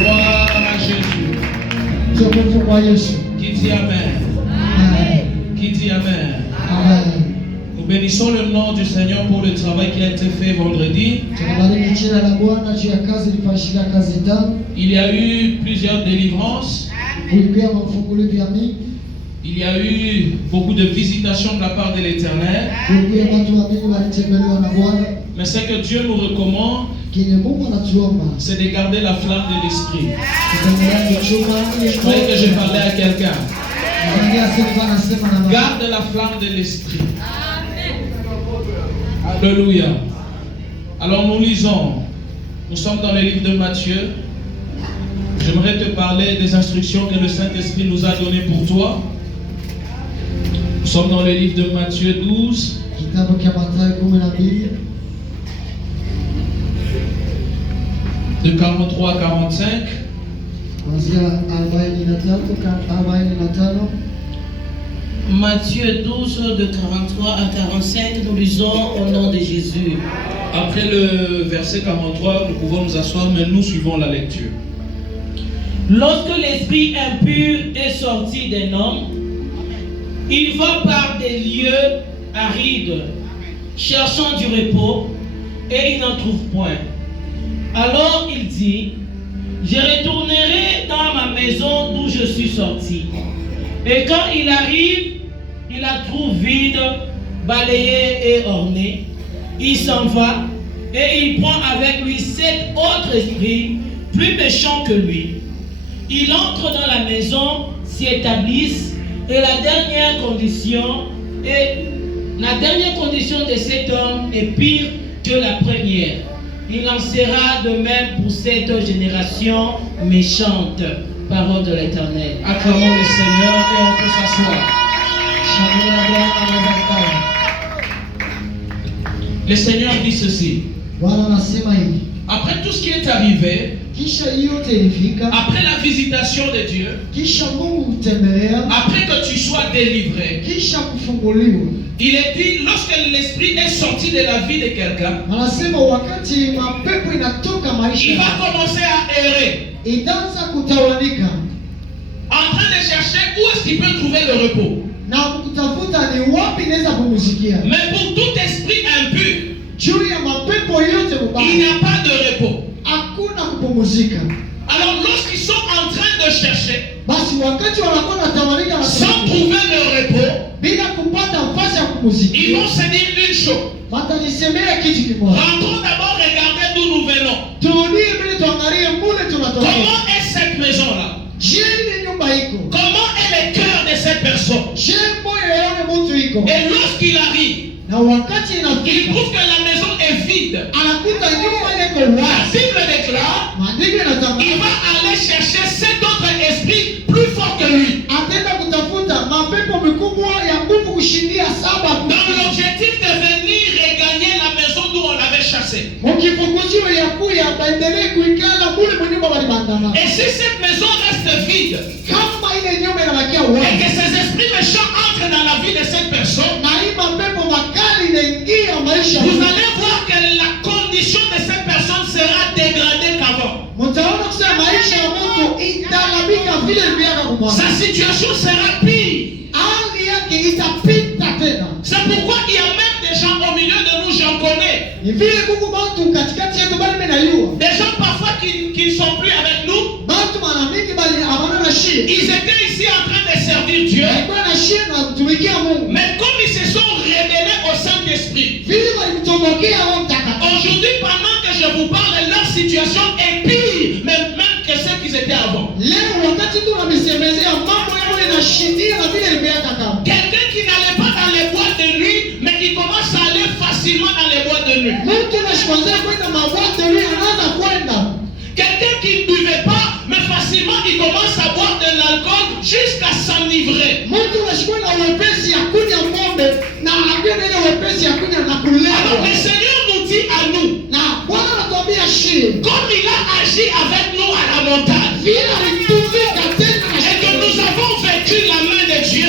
Gloire à Jésus. Qui dit Amen? Qui dit Amen? Nous bénissons le nom du Seigneur pour le travail qui a été fait vendredi. Il y a eu plusieurs délivrances. Il y a eu beaucoup de visitations de la part de l'Éternel. Mais ce que Dieu nous recommande, c'est de garder la flamme de l'esprit. Je croyais que je parlais à quelqu'un. Garde la flamme de l'esprit. Alléluia. Alors nous lisons. Nous sommes dans le livre de Matthieu. J'aimerais te parler des instructions que le Saint-Esprit nous a données pour toi. Nous sommes dans le livre de Matthieu 12. De 43 à 45. Matthieu 12, de 43 à 45, nous lisons au nom de Jésus. Après le verset 43, nous pouvons nous asseoir, mais nous suivons la lecture. Lorsque l'esprit impur est sorti d'un homme, il va par des lieux arides, cherchant du repos, et il n'en trouve point. Alors il dit, je retournerai dans ma maison d'où je suis sorti. Et quand il arrive, il la trouve vide, balayée et ornée. Il s'en va et il prend avec lui 7 autres esprits plus méchants que lui. Il entre dans la maison, s'y établissent, et la dernière condition de cet homme est pire que la première. Il en sera de même pour cette génération méchante. Parole de l'Éternel. Acclamons le Seigneur et on peut s'asseoir. Le Seigneur dit ceci. Après tout ce qui est arrivé, après la visitation de Dieu, après que tu sois délivré, il est dit, lorsque l'esprit est sorti de la vie de quelqu'un, il va commencer à errer, en train de chercher où est-ce qu'il peut trouver le repos. Mais pour tout esprit impur, il n'y a pas de repos. Alors lorsqu'ils sont en train de chercher, sans trouver le repos, ils vont se dire une chose. Rentrons d'abord regarder d'où nous venons. Comment est cette maison-là? Comment est le cœur de cette personne? Et lorsqu'il arrive, il trouve que la maison est vide. La Bible déclare, il va aller chercher 7 autres esprits plus forts que lui. Dans l'objectif de venir regagner la maison d'où on l'avait chassé. Et si cette maison reste vide, et que ces esprits méchants entrent dans la vie de cette personne, vous allez voir que la condition de cette personne sera dégradée qu'avant. Sa situation sera pire. C'est pourquoi il y a même des gens au milieu de nous, j'en connais. Des gens parfois qui ne sont plus avec nous. Ils étaient ici en train de servir Dieu. Mais comme ils se sont rebellés au Saint-Esprit, aujourd'hui, pendant que je vous parle, leur situation est pire même que ce qu'ils étaient avant. Quelqu'un qui n'allait pas dans les boîtes de nuit, mais il commence à aller facilement dans les boîtes de nuit. Quelqu'un qui ne buvait pas, mais facilement il commence à boire de l'alcool jusqu'à s'enivrer. Alors le Seigneur nous dit à nous, comme il a agi avec nous à la montagne, et que nous avons vécu la main de Dieu,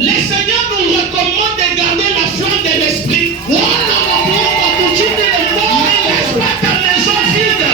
le Seigneur nous recommande de garder la flamme de l'esprit. Ne laisse pas ta maison vide.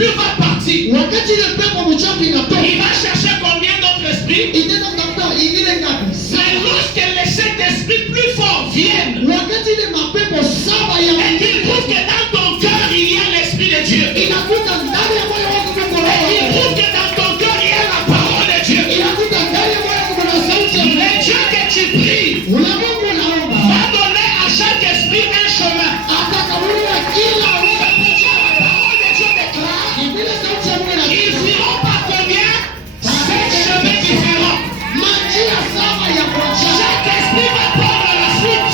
l'impur va partir, il va chercher combien d'autres esprits? Mais lorsque les Saint-Esprit plus forts viennent et qu'ils prouvent que dans ton cœur il y a l'Esprit de Dieu, et qu'ils prouvent que dans ton cœur il y a la parole de Dieu, le Dieu que tu pries va donner à chaque esprit un chemin. Ils iront par combien? 7 chemins différents. Chaque esprit va prendre la suite.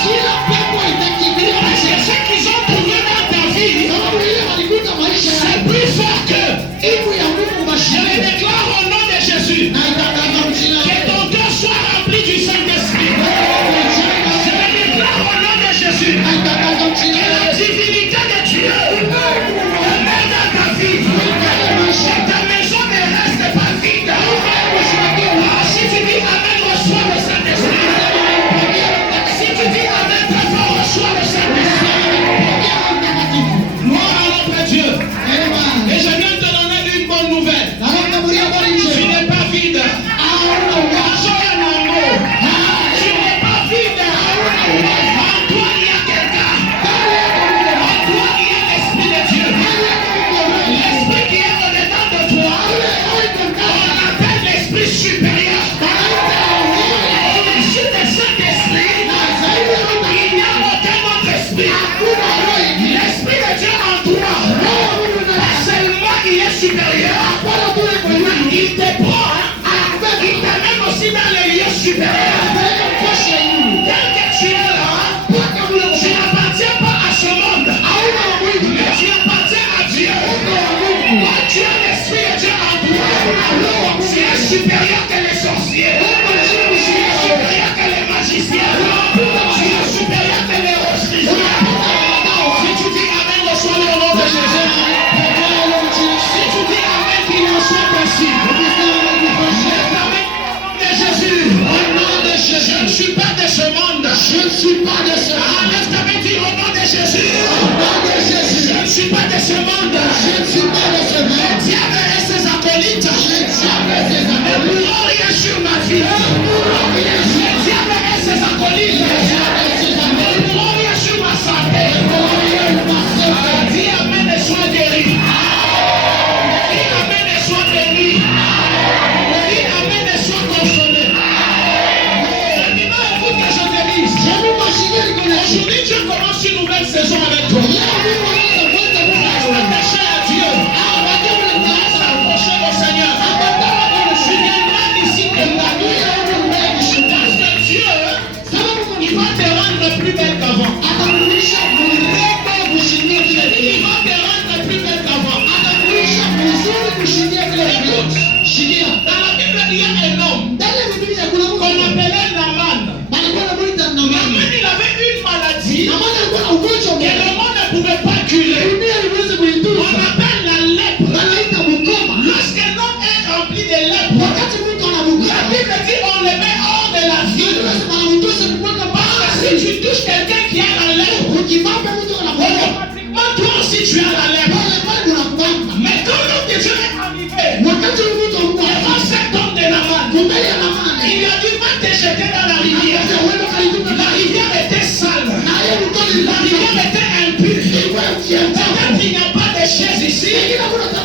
Parce que ce qu'ils ont trouvé dans ta vie, c'est plus fort qu'eux. Je le déclare au nom de Jésus. Que ton cœur soit rempli du Saint-Esprit. Je le déclare au nom de Jésus. Que la divinité de Dieu demeure dans ta vie. Que ta maison ne reste pas vide. Si tu dis Amen, reçois le Saint-Esprit. Si tu dis Amen, très fort, reçois le Saint-Esprit. Gloire à notre Dieu. Et je viens te donner une bonne nouvelle. Tu n'es pas vide. Tu n'es pas vide. En toi, il y a quelqu'un. En toi, il y a l'Esprit de Dieu. L'Esprit qui est au-dedans de toi, on appelle l'Esprit supérieur. Au-dessus de cet esprit, il n'y a aucun autre esprit. L'Esprit de Dieu en toi, pas seulement il est supérieur, il te prend, il t'amène aussi dans les lieux supérieurs. Tel que tu es là, tu n'appartiens pas à ce monde, mais tu appartiens à Dieu. Quand tu as l'Esprit de Dieu en toi, tu es supérieur que les sorciers, tu es supérieur que les magiciens, tu es supérieur que les rochers. Si tu dis Amen, reçois le nom de Jésus. Si tu dis Amen, qu'il en soit ainsi. Lève ta main au nom de Jésus. Au nom de Jésus. Je ne suis pas de ce monde. Je ne suis pas de ce monde. Lève ta main, dis au nom de Jésus. Au nom de Jésus. Je ne suis pas de ce monde. Je ne suis pas de ce monde. Le diable et ses acolytes. Le diable et ses acolytes. Ne pourront rien sur ma vie. Le diable et ses acolytes. Ne pourront rien sur ma santé. Dis Amen et sois guéri. Dis Amen et sois béni. Dis Amen et sois consolé. Maintenant, écoute que je te dise. Aujourd'hui, Dieu commence une nouvelle saison avec toi. Reste attaché à Dieu. Reste accroché au Seigneur. Tu viendras d'ici pour ta vie. Parce que Dieu, il va te rendre plus belle qu'avant. Il va te rendre plus belle qu'avant. Écoute, dans la Bible, il y a un homme qu'on appelait Naaman. Naaman, il avait une maladie que le monde ne pouvait pas curer. On appelle la lèpre. Lorsqu'un homme est rempli de lèpre, la Bible dit on le met hors de la vie. Parce que si tu touches quelqu'un qui a la lèpre, automatiquement toi aussi tu as la lèpre. Mais quand l'homme de Dieu est arrivé, devant cet homme de Naaman, il a dit va te jeter dans la rivière. La rivière était sale. La rivière était impure. Peut-être il n'y a pas de chaise ici.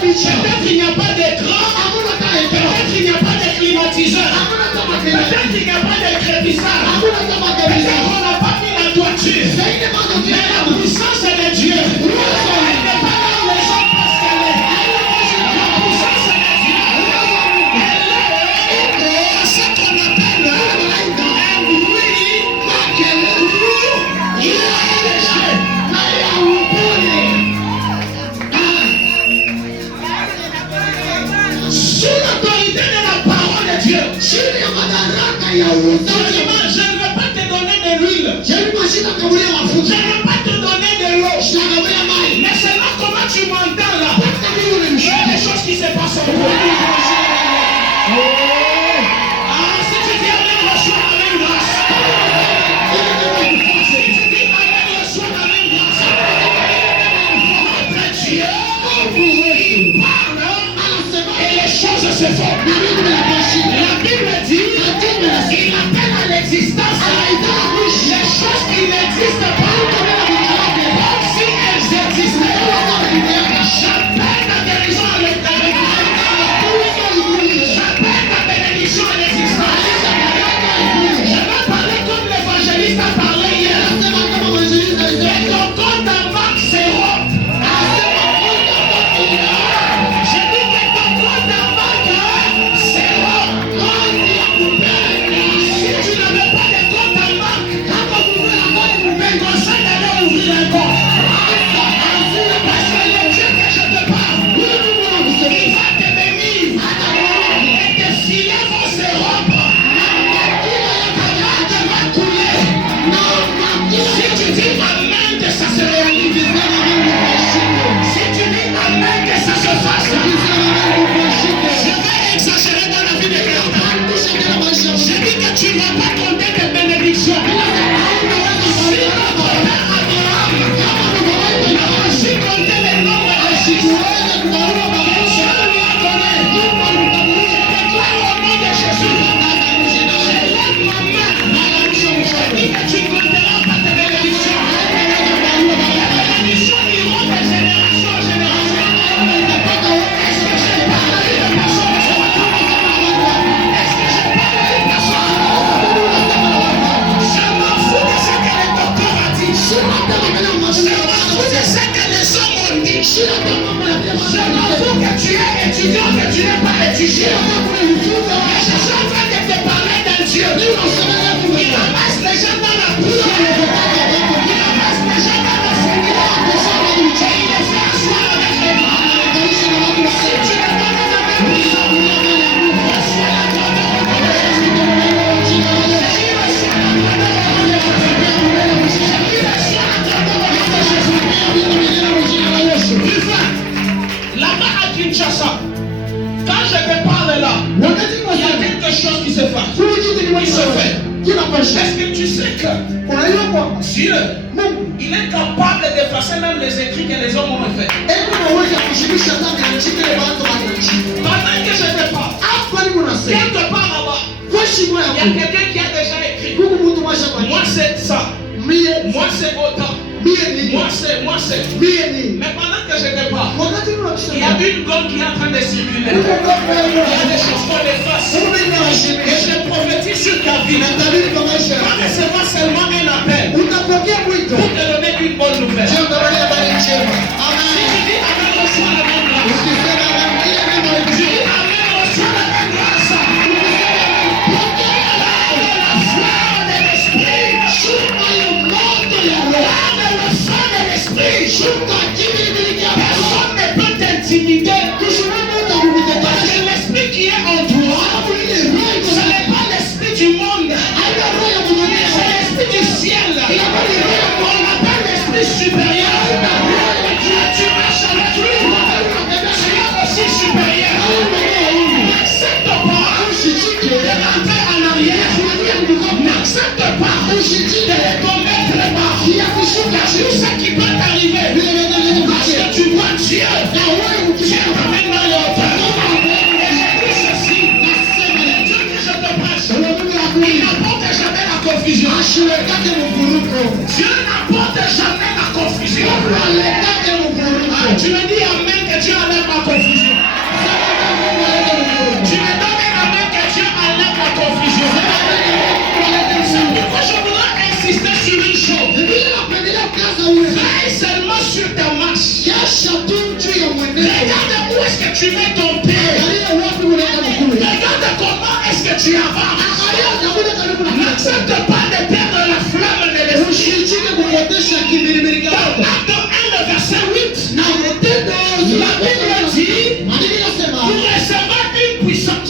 Peut-être il n'y a pas d'écran. Peut-être il n'y a pas de climatiseur. Peut-être il n'y a pas de crépissage. Peut-être on n'a pas mis la toiture. Mais la puissance de Dieu, elle n'est pas là où les gens pensent qu'elle est. La puissance de Dieu, elle est ce qu'on appelle un bruit sous l'autorité de la parole de Dieu. Seulement, je ne veux pas te donner de l'huile. Je ne veux pas te donner de l'eau. Mais c'est là comment tu m'entends là. Il y a des choses qui se passent en moi. Si tu dis Amen, reçois la même grâce. Si tu dis Amen, reçois la même grâce. Notre Dieu, il parle. La Bible dit, il appelle à l'existence les choses qui n'existent pas. Comme si elles existaient. J'appelle la guérison à l'existence. J'appelle la bénédiction à l'existence. Je vais parler comme l'évangéliste a parlé hier. Et ton compte en banque zéro. J'ai dit que ton compte en banque zéro. Si tu n'avais pas de compte en banque, conseille d'aller ouvrir un compte. Parce que le Dieu que je te parle, il va te bénir. Et tes filets vont se rompre. Ta garde va couler. Si tu dis amen, que ça se réalise. Si tu dis amen, que ça se fasse. Je vais exagérer dans la vie de quelqu'un. Je dis que tu ne vas pas compter tes bénédictions. Si notre Père Abraham n'a pas su compter les nombres des fils, Dieu lui a donné. Je déclare au nom de Jésus. Je lève ma main. Je dis que tu ne compteras pas tes bénédictions. Les bénédictions iront de génération en génération. Est-ce que j'ai parlé de personne ce matin? Est-ce que j'ai parlé de personne? Je m'en fous de ce que le docteur a dit. Je m'en fous de ce que les hommes ont dit. Je m'en fous que tu es étudiant, que tu n'es pas étudiant. Mais je suis en train de te parler d'un Dieu. Il amasse les gens dans la prière. Il amasse les gens dans la Seigneur. Et il les fait asseoir avec les mains. Si tu ne connais pas mes prières, reçois la grandeur de Jésus. Reçois la grandeur de Jésus. Reçois la grandeur de Jésus. Tu vois, là-bas à Kinshasa, quand je te parle là, il y a quelque chose qui se passe. Qui se fait. Est-ce que tu sais que Dieu, il est capable d'effacer même les écrits que les hommes ont fait? Pendant que je te parle, quelque part là-bas, il y a quelqu'un qui a déjà écrit. Moi c'est ça. Moi c'est autant. Moi c'est. Mais pendant que je te parle, il y a une gomme qui est en train de circuler. Il y a des choses qu'on efface. Et je prophétise sur ta vie. Quand recevoir seulement un appel pour te donner une bonne nouvelle. Si tu dis amen, reçois la même grâce. Tu dis amen, reçois la même grâce. La fleur de l'esprit. Personne ne peut t'intimider. Parce que l'esprit qui est en toi, ce n'est pas l'esprit du monde, c'est l'esprit du ciel. On l'appelle l'esprit supérieur. Tu marches avec lui, tu es aussi supérieur. N'accepte pas de rentrer en arrière. N'accepte pas de commettre bas. Tout ce qui peut t'arriver, parce que tu vois Dieu, Dieu t'amène dans les hauteurs. Et je dis ceci, le Dieu que je te prêche, il n'apporte jamais la confusion. Dieu n'apporte jamais la confusion. Tu me dis amen que Dieu enlève la confusion. Tu me donnes un amen que Dieu enlève la confusion. C'est pourquoi je voudrais insister sur une chose. Veille seulement sur ta marche. Regarde où est-ce que tu mets ton pied. Regarde comment est-ce que tu avances. N'accepte pas de perdre la flamme de l'esprit. Dans Acte 1, le verset 8, la Bible dit, vous recevez une puissance.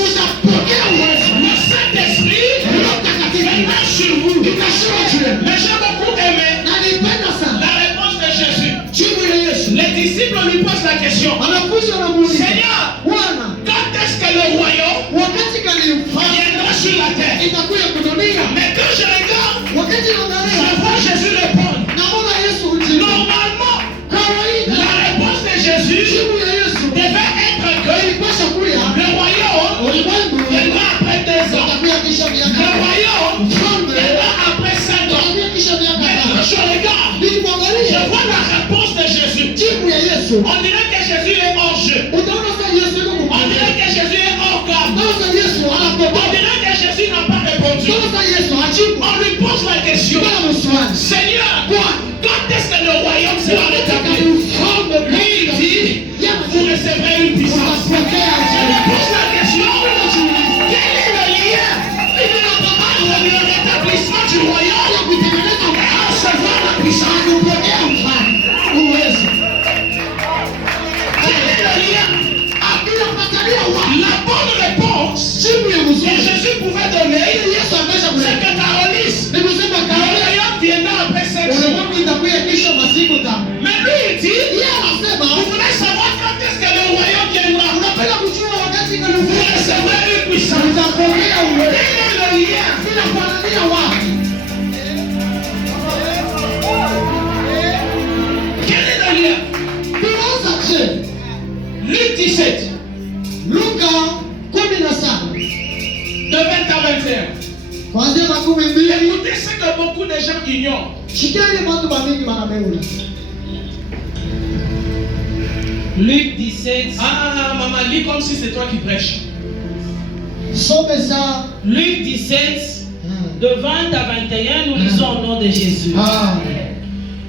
Le Saint-Esprit viendra sur vous. Mais j'ai beaucoup aimé la réponse de Jésus. Les disciples lui posent la question. Seigneur, quand est-ce que le royaume viendra sur la terre? Mais quand je regarde, je vois Jésus répondre. Normalement, Le royaume viendra après 5 ans. Maintenant, je regarde. Je vois la réponse de Jésus. On dirait que Jésus est hors jeu. On dirait que Jésus est hors gamme. On dirait que Jésus n'a pas répondu. On lui pose la question. Seigneur, quand est-ce que le royaume sera rétabli? Lui, il dit, vous recevrez une puissance. Je lui pose la question. Quel est le lien entre le rétablissement du royaume et recevoir la puissance? Quel est le lien? La bonne réponse que Jésus pouvait donner, c'est que Carolis, le royaume viendra après 5 jours. Mais lui, il dit, vous voulez savoir quand est-ce que le royaume viendra? Vous recevrez une puissance. Quel est le lien? Quel est le lien? Luc 17. De 20 à 21. Écoutez ce que beaucoup de gens ignorent. Luc 17. Ah, maman, lis comme si c'est toi qui prêches. Luc 17, de 20 à 21, nous lisons au nom de Jésus.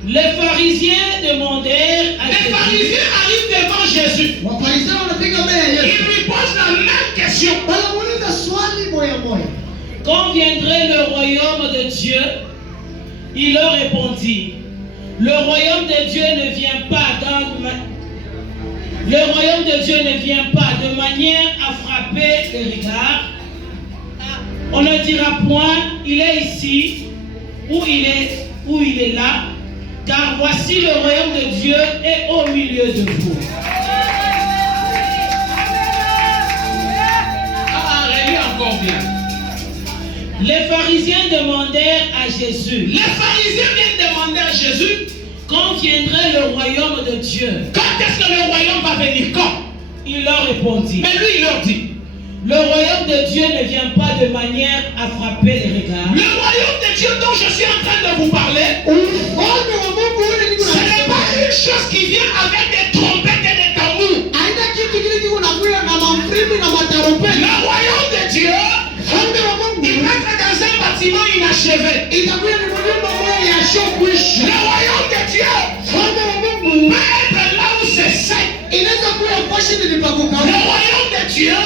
Les pharisiens demandèrent à Jésus. Les pharisiens arrivent devant Jésus. Ils lui posent la même question. Quand viendrait le royaume de Dieu? Il leur répondit, le royaume de Dieu ne vient pas le royaume de Dieu ne vient pas de manière à frapper les regards. On ne dira point, il est ici, ou il est là, car voici le royaume de Dieu est au milieu de vous. Relis encore bien. Les pharisiens demandèrent à Jésus. Les pharisiens viennent demander à Jésus. Quand viendrait le royaume de Dieu? Quand est-ce que le royaume va venir? Quand? Il leur répondit. Mais lui, il leur dit. Le royaume de Dieu ne vient pas de manière à frapper les regards. Le royaume de Dieu dont je suis en train de vous parler, ce n'est pas une chose qui vient avec des trompettes et des tambours. Le royaume de Dieu, il peut être dans un bâtiment inachevé. Le royaume de Dieu peut être là où c'est sec. Le royaume de Dieu, il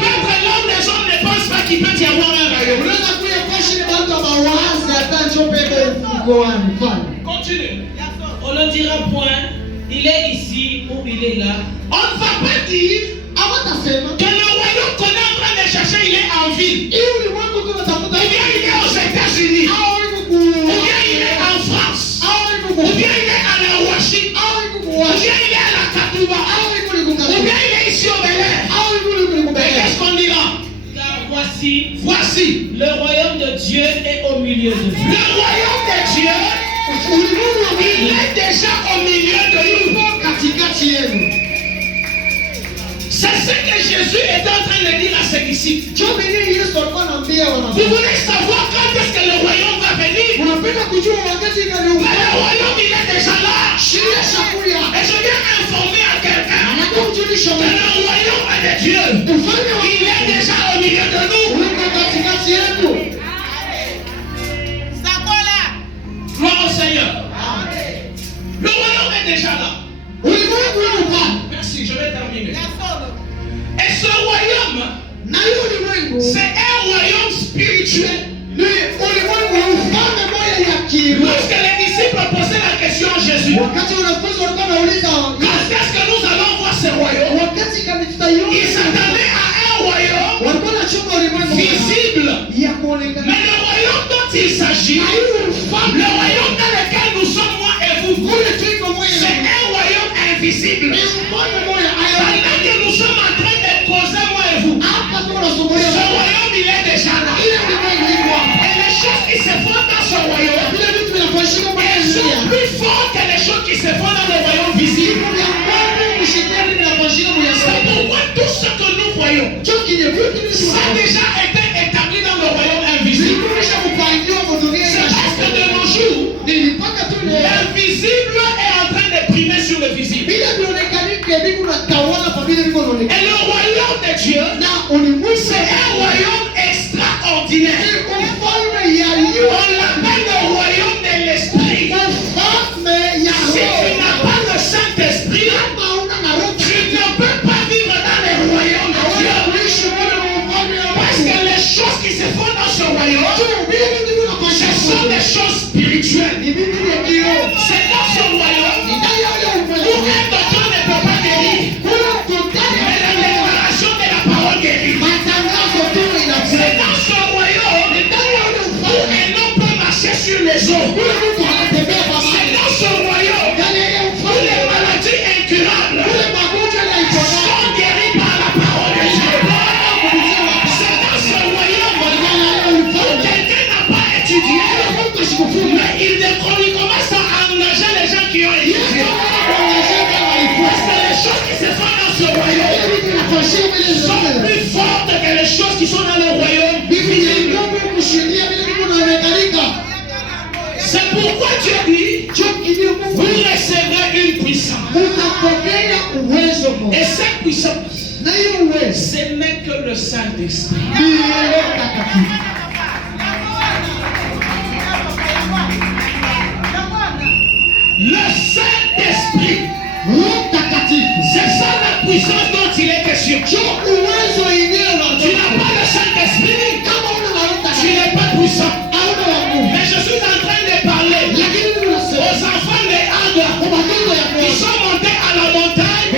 peut être là où les hommes ne pensent pas qu'il peut y avoir un royaume. Continue. On ne dira point, il est ici ou il est là. On ne va pas dire que le royaume qu'on est en train de chercher, il est en ville. Ou bien il est aux États-Unis. Ou bien il est en France. Ou bien il est à la Washington. Ou bien il est à la Katouba. Ou bien il est ici au Bénin. Mais qu'est-ce qu'on dira? Car voici le royaume de Dieu est au milieu de vous. Le royaume de Dieu, il est déjà au milieu de nous. C'est ce que Jésus est en train de dire à ses disciples. Vous voulez savoir quand est-ce que le royaume va venir? Mais le royaume, il est déjà là. Et je viens informer à quelqu'un que le royaume est de Dieu. Il est déjà au milieu de nous. Gloire au Seigneur. Le royaume est déjà là. Merci, je vais terminer. Et ce royaume, c'est un royaume spirituel. Lorsque les disciples posaient la question à Jésus, quand est-ce que nous allons voir ce royaume? Ils s'attendaient à un royaume visible. Mais le royaume dont il s'agit, le royaume dans lequel nous sommes, moi et vous, c'est un royaume invisible. Pendant que nous sommes en train de causer, moi et vous, ce royaume, il est déjà là. Et les choses qui se font dans ce royaume, elles sont plus fortes que les choses qui se font dans le royaume visible. C'est pourquoi tout ce que nous voyons, ça a déjà été établi Dieu, c'est un royaume extraordinaire. On l'appelle le royaume de l'esprit. Si tu n'as pas le Saint-Esprit, tu ne peux pas vivre dans le royaume de Dieu. Parce que les choses qui se font dans ce royaume, ce sont des choses spirituelles. C'est dans ce royaume où un docteur ne peut pas guérir. Mais la déclaration de la parole guérit. C'est dans ce royaume où un homme peut marcher sur les eaux. C'est dans ce royaume où les maladies incurables sont guéries par la parole de Dieu. C'est dans ce royaume où quelqu'un n'a pas étudié, mais il commence à engager les gens qui ont étudié. Parce que les choses qui se font dans ce royaume sont plus fortes que les choses qui sont dans le royaume visible. C'est pourquoi Dieu dit, vous recevrez une puissance. Et cette puissance, ce n'est que le Saint-Esprit. Le Saint-Esprit, c'est ça la puissance dont il est question. Tu n'as pas le Saint-Esprit, tu n'es pas puissant. Mais je suis en train de parler aux enfants de Aga qui sont montés à la montagne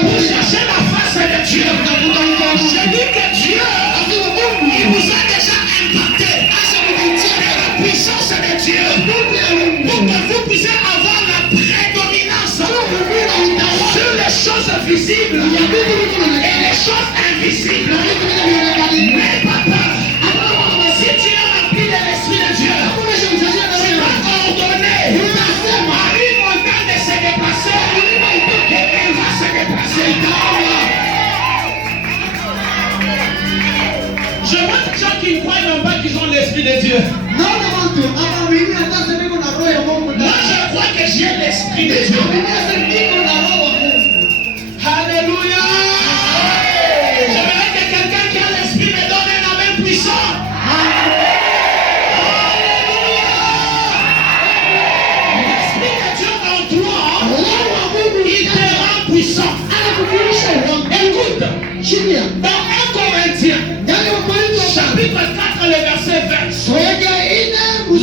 pour chercher la face de Dieu. Je dis que Dieu, il vous a déjà impacté la puissance de Dieu pour que vous puissiez avoir la prédominance sur les choses visibles et les choses invisibles. Mais papa, si tu es rempli de l'Esprit de Dieu, tu vas ordonner à une montagne de se déplacer et elle va se déplacer. Je vois des gens qui ne croient même pas qu'ils ont l'Esprit de Dieu. Moi je crois que j'ai l'Esprit de Dieu. Alléluia. J'aimerais que quelqu'un qui a l'Esprit me donne un amen puissant. Alléluia. L'Esprit de Dieu en toi, il te rend puissant. Écoute, dans 1 Corinthiens, chapitre 4, le verset 20,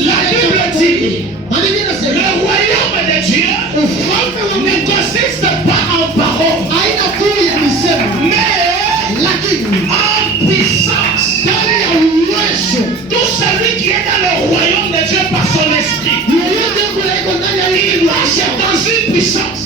la Bible dit, le royaume de Dieu ne consiste pas en parole, mais en puissance. Tout celui qui est dans le royaume de Dieu par son esprit, il marche dans une puissance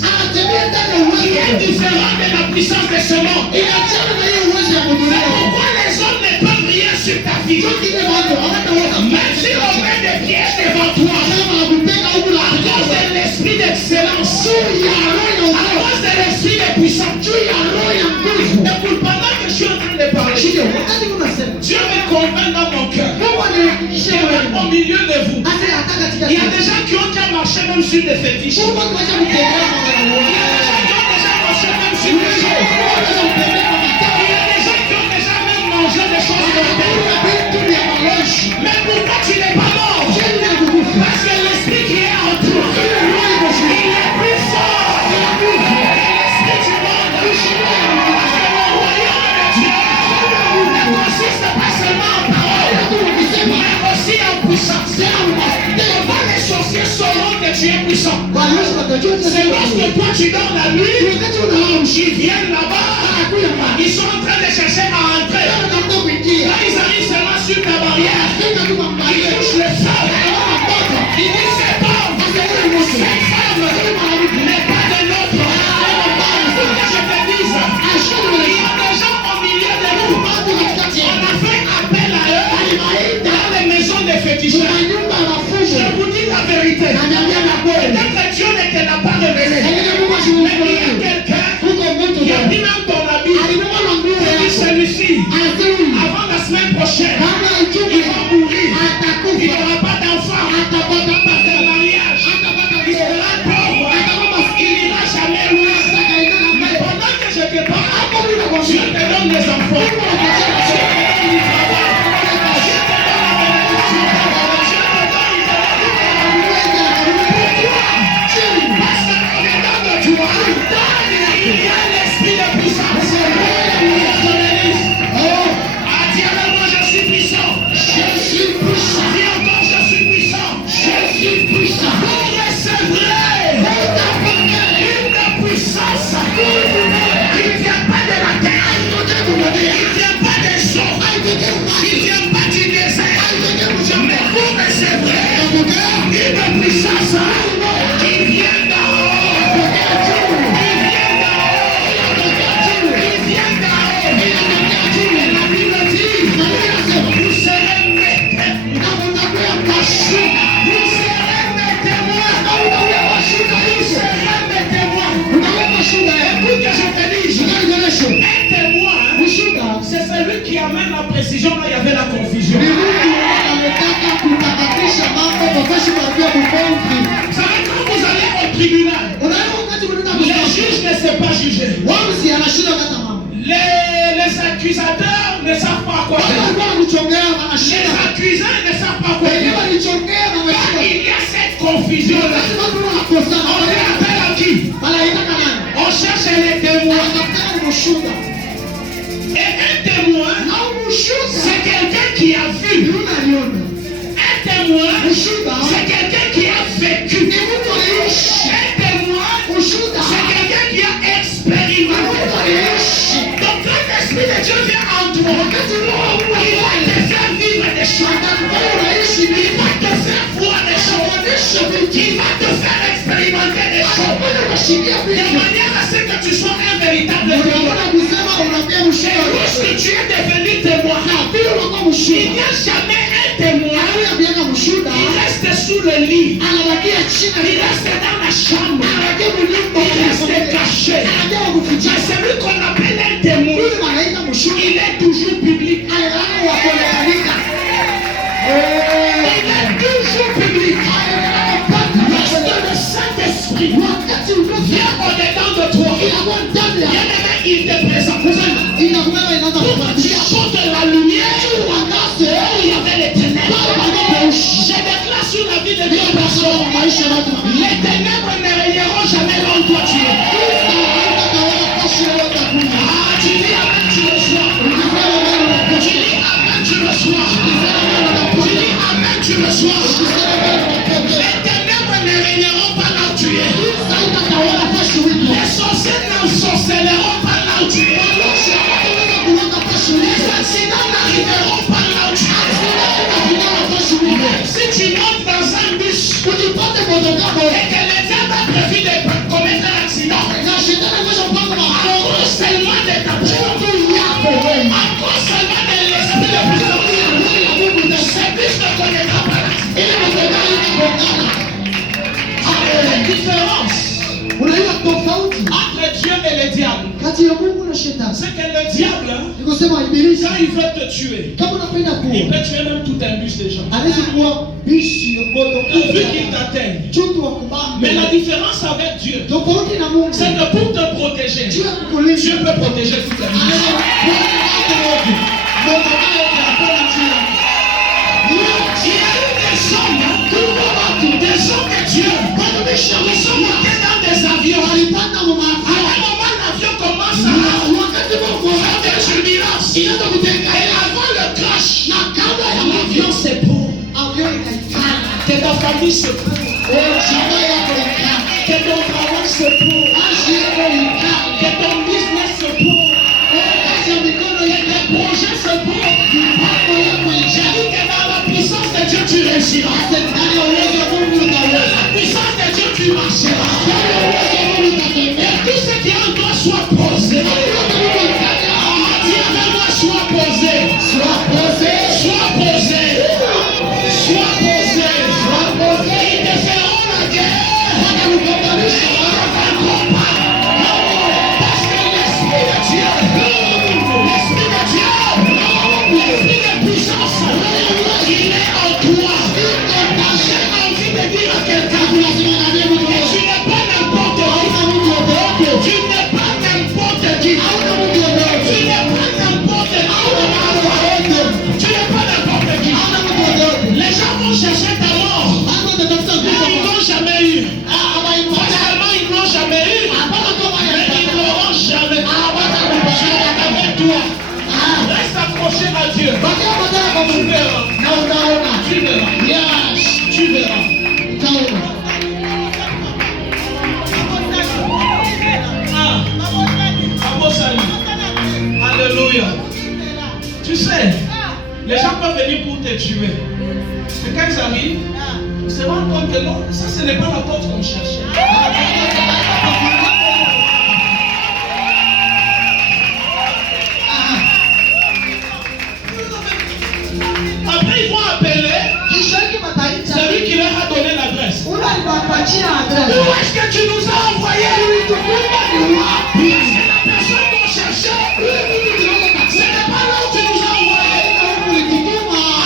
qui est différente de la puissance de ce monde. C'est pourquoi les hommes ne peuvent rien sur ta vie. Même si on met des pièges devant toi, à cause de l'esprit d'excellence, à cause de l'esprit de puissance. Écoute, pendant que je suis en train de parler, Dieu me convainc dans mon cœur. Au milieu de vous, il y a des gens qui ont déjà marché même sur des fétiches. Il y a des gens qui ont déjà marché même sur des choses. Il y a des gens qui ont déjà même mangé des choses mortelles. Mais pourquoi tu n'es pas mort? Parce que l'esprit qui est en toi, il est plus fort que l'esprit du monde. Parce que le royaume de Dieu ne consiste pas seulement en parole, mais aussi en puissance. Comment les sorciers sauront que tu es puissant? C'est lorsque toi tu dors la nuit, ils viennent là-bas, ils sont en train de chercher à entrer. Quand ils arrivent seulement sur ta barrière, ils touchent le sol. Ils disent c'est bon, cette femme n'est pas de notre. Pour que je te dise, il y a des gens au milieu de nous. On a fait appel à eux dans les maisons des féticheurs. Je vous dis la vérité. Peut-être Dieu ne te l'a pas révélé. Mais il y a quelqu'un qui a pris même ton habit. Et celui-ci donne les enfants. Dieu te donne du travail. Dieu te donne la bénédiction. Dieu te donne parce qu'au dedans de toi, il y a l'esprit de puissance. Ah, dis avec moi, je suis puissant. Je suis puissant. Dis encore, je suis puissant. Je suis puissant. Vous recevrez une puissance qui ne vient pas de la terre, qui ne vient pas des eaux, qui ne vient pas du désert. Mais vous recevrez une puissance qui vient d'en haut, qui vient d'en haut, qui vient d'en haut. Et la Bible dit, vous serez mes témoins. Vous serez mes témoins. Vous serez mes témoins. Écoute que je te dis, un témoin, c'est celui qui amène la précision là il y avait la confusion. Vous savez, quand vous allez au tribunal, les juges ne savent pas juger. Les accusateurs ne savent pas quoi faire. Les accusés ne savent pas quoi faire. Quand il y a cette confusion là, on fait appel à qui? On cherche les témoins. Et un témoin, c'est quelqu'un qui a vu. Un témoin, c'est quelqu'un qui a vécu. Un témoin, c'est quelqu'un qui a expérimenté. Donc quand l'Esprit de Dieu vient en toi, il va te faire vivre des choses. Il va te faire voir des choses. Il va te faire expérimenter des choses. De manière à ce que tu sois un véritable témoin. Et lorsque tu es devenu témoin, il n'y a jamais un témoin. Il reste sous le lit. Il reste dans la chambre. Il reste caché. Mais celui qu'on appelle un témoin, il est toujours public. Il est toujours public. Lorsque le Saint-Esprit vient au-dedans de toi, bien-aimé, il te présente. Tu apportes la lumière où il y avait les ténèbres. Je déclare sur la vie de Dieu personne. Les ténèbres ne régneront jamais là où toi tu es. Ah, tu dis amen, tu reçois. Tu dis amen, tu reçois. Tu dis amen, tu reçois. Les ténèbres ne régneront pas là où tu es. Les sorciers n'ensorcelleront pas là où tu es. Les accidents n'arriveront pas là où tu es. Si tu montes dans un bus et que les diable a prévu de commettre un accident, à cause seulement de ta prière, à cause seulement de l'esprit de puissance, ce bus ne connaîtra pas l'accident. La différence entre Dieu et le diable, c'est que le diable, quand il veut te tuer, il peut tuer même tout un bus déjà. Vu qu'il t'atteigne. Mais la différence avec Dieu, c'est que pour te protéger, Dieu peut protéger tout un bus. Il y a eu des hommes de Dieu, ils sont montés dans des avions. À un moment, l'avion commence à faire des turbulences. Et avant le crash, l'avion s'éprouve. Que ta famille s'éprouve. Que ton travail s'éprouve. Que ton business s'éprouve. Que tes projets s'éprouvent. J'ai dit que dans la puissance de Dieu, tu réussiras. La puissance de Dieu, tu marcheras. Et tout ce qui est en toi soit posé. Dis avec moi, sois posé. Sois posé. Sois posé. Sois posé. Sois posé. Ils te feront la guerre. Ils ne vaincront pas. Parce que l'Esprit de Dieu, l'Esprit de puissance, il est en toi. toi. Reste accroché à Dieu. Tu verras. Tu verras. Yes. Tu verras. Alléluia. Tu sais, les gens peuvent venir pour te tuer. Mais quand ils arrivent, ils se rendent compte que non, ça ce n'est pas la porte qu'on cherchait. Après ils vont appeler celui qui leur a donné l'adresse. Où est-ce que tu nous as envoyé? C'est la personne qu'on cherchait. Ce n'est pas là où tu nous as envoyé.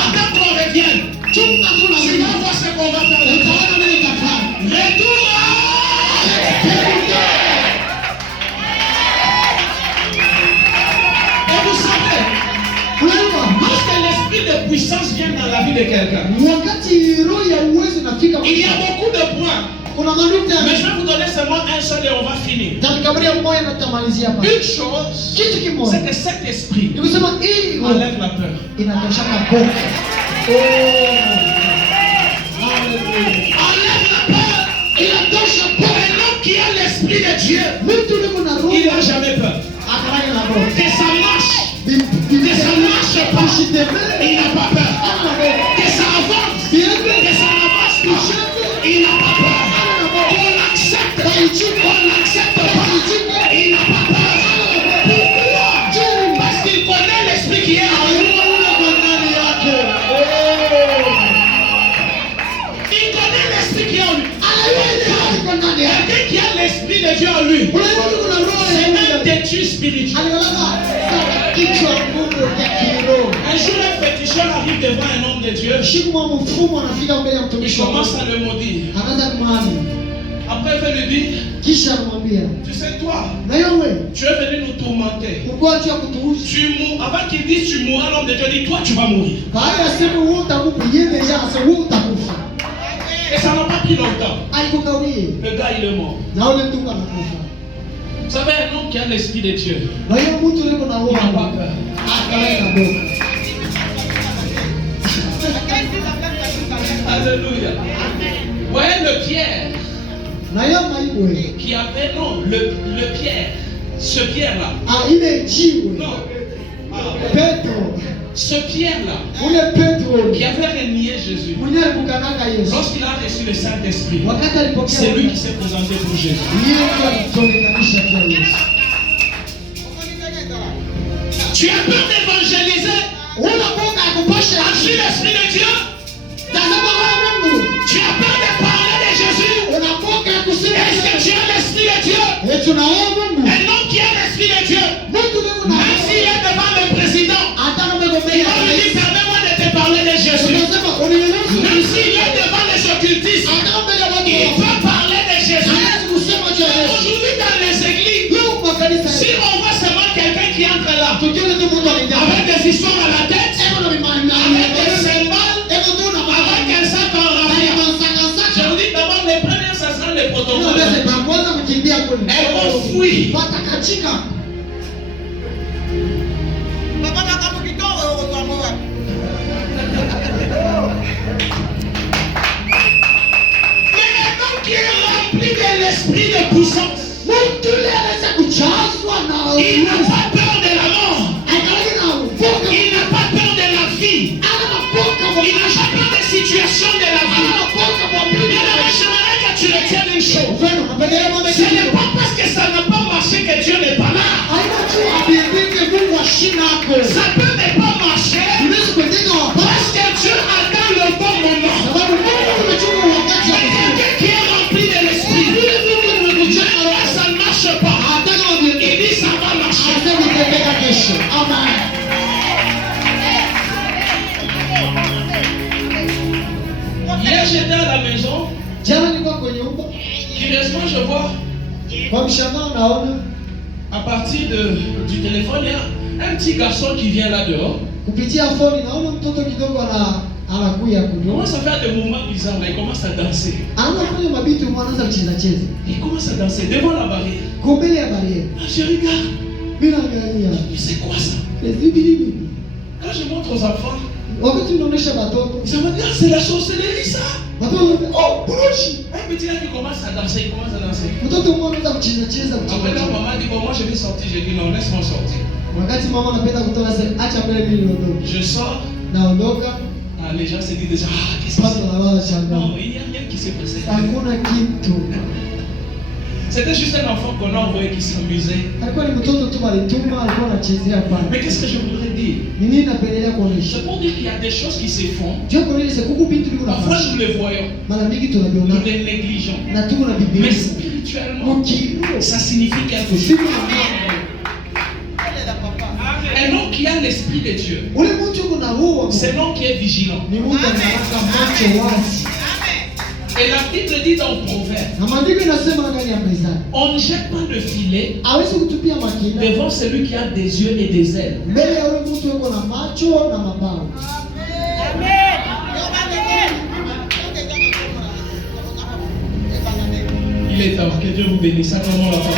Attends qu'on revienne. Tu vas voir ce qu'on va faire. Retour. Et vous savez, lorsque l'esprit de puissance vient dans la vie de quelqu'un, il y a beaucoup de points. Mais je vais vous donner seulement un seul et on va finir. Une chose, c'est que cet esprit enlève la peur. Enlève la peur. Un homme qui a l'esprit de Dieu, il n'a jamais peur. Que ça marche pas, il n'a pas peur. Que ça avance, il n'a pas peur. On l'accepte pas, il n'a pas peur. Pourquoi? Parce qu'il connaît l'esprit qui est en lui. Il connaît l'esprit qui est en lui. Quelqu'un qui a l'esprit de Dieu en lui, c'est un têtu spirituel. Un jour, un féticheur arrive devant un homme de Dieu. Il commence à le maudire. Après, il va lui dire, tu sais toi, tu es venu nous tourmenter. Avant qu'il dise tu mourras, l'homme de Dieu dit, toi tu vas mourir. Et ça n'a pas pris longtemps. Le gars il est mort. Vous savez, un homme qui a l'esprit de Dieu, il n'a pas peur. Alléluia. Vous voyez le Pierre qui avait, non, le Pierre, ce Pierre-là. Non. Ce Pierre-là qui avait renié Jésus, lorsqu'il a reçu le Saint-Esprit, c'est lui qui s'est présenté pour Jésus. Tu as peur d'évangéliser? As-tu l'Esprit de Dieu? Tu as peur de parler de Jésus? Est-ce que tu as l'Esprit de Dieu? Un homme qui a l'Esprit de Dieu, même s'il est devant le président, il va lui dire, permets-moi de te parler de Jésus. Même s'il est devant les occultistes, il peut parler de Jésus. Aujourd'hui dans les églises, si on voit seulement quelqu'un qui entre là, avec des histoires à la tête, avec des symboles, avec un sac en rafia, je vous dis d'abord, les premiers, ça sera les protocoles. Elles vont fuir. Mais un homme qui est rempli de l'esprit de puissance, il n'a pas peur de la mort. Il n'a pas peur de la vie. Il n'a pas peur des situations de la vie. J'aimerais que tu retiennes une chose. Ce n'est pas parce que ça n'a pas marché que Dieu n'est pas là. Ça peut ne pas marcher parce que Dieu attend le bon moment. Quelqu'un qui est rempli de l'esprit, ça ne marche pas. Il dit ça va marcher. Amen. Hier j'étais à la maison. Curieusement je vois à partir du téléphone, il y a un petit garçon qui vient là dehors. Il commence à faire des mouvements bizarres, là. Il commence à danser. Il commence à danser devant la barrière. Je regarde. C'est quoi ça? Quand je montre aux enfants, ils vont dire, c'est la sorcellerie ça. Un petit là qui commence à danser, il commence à danser. Après la maman dit, bon, moi je vais sortir. Je dis, non, laisse-moi sortir. Je sors. Ah, les gens se disent déjà, ah, qu'est-ce que c'est? Non, il n'y a rien qui s'est passé. C'était juste un enfant qu'on a envoyé qui s'amusait. Mais qu'est-ce que je voudrais dire? C'est pour dire qu'il y a des choses qui se font. Parfois nous les voyons, nous les négligeons. Mais spirituellement, ça signifie quelque chose. Un homme qui a l'esprit de Dieu, c'est un homme qui est vigilant. Et la Bible dit dans Proverbe, on ne jette pas de filet devant celui qui a des yeux et des ailes. Il est temps que Dieu vous bénisse. Acclamons la parole.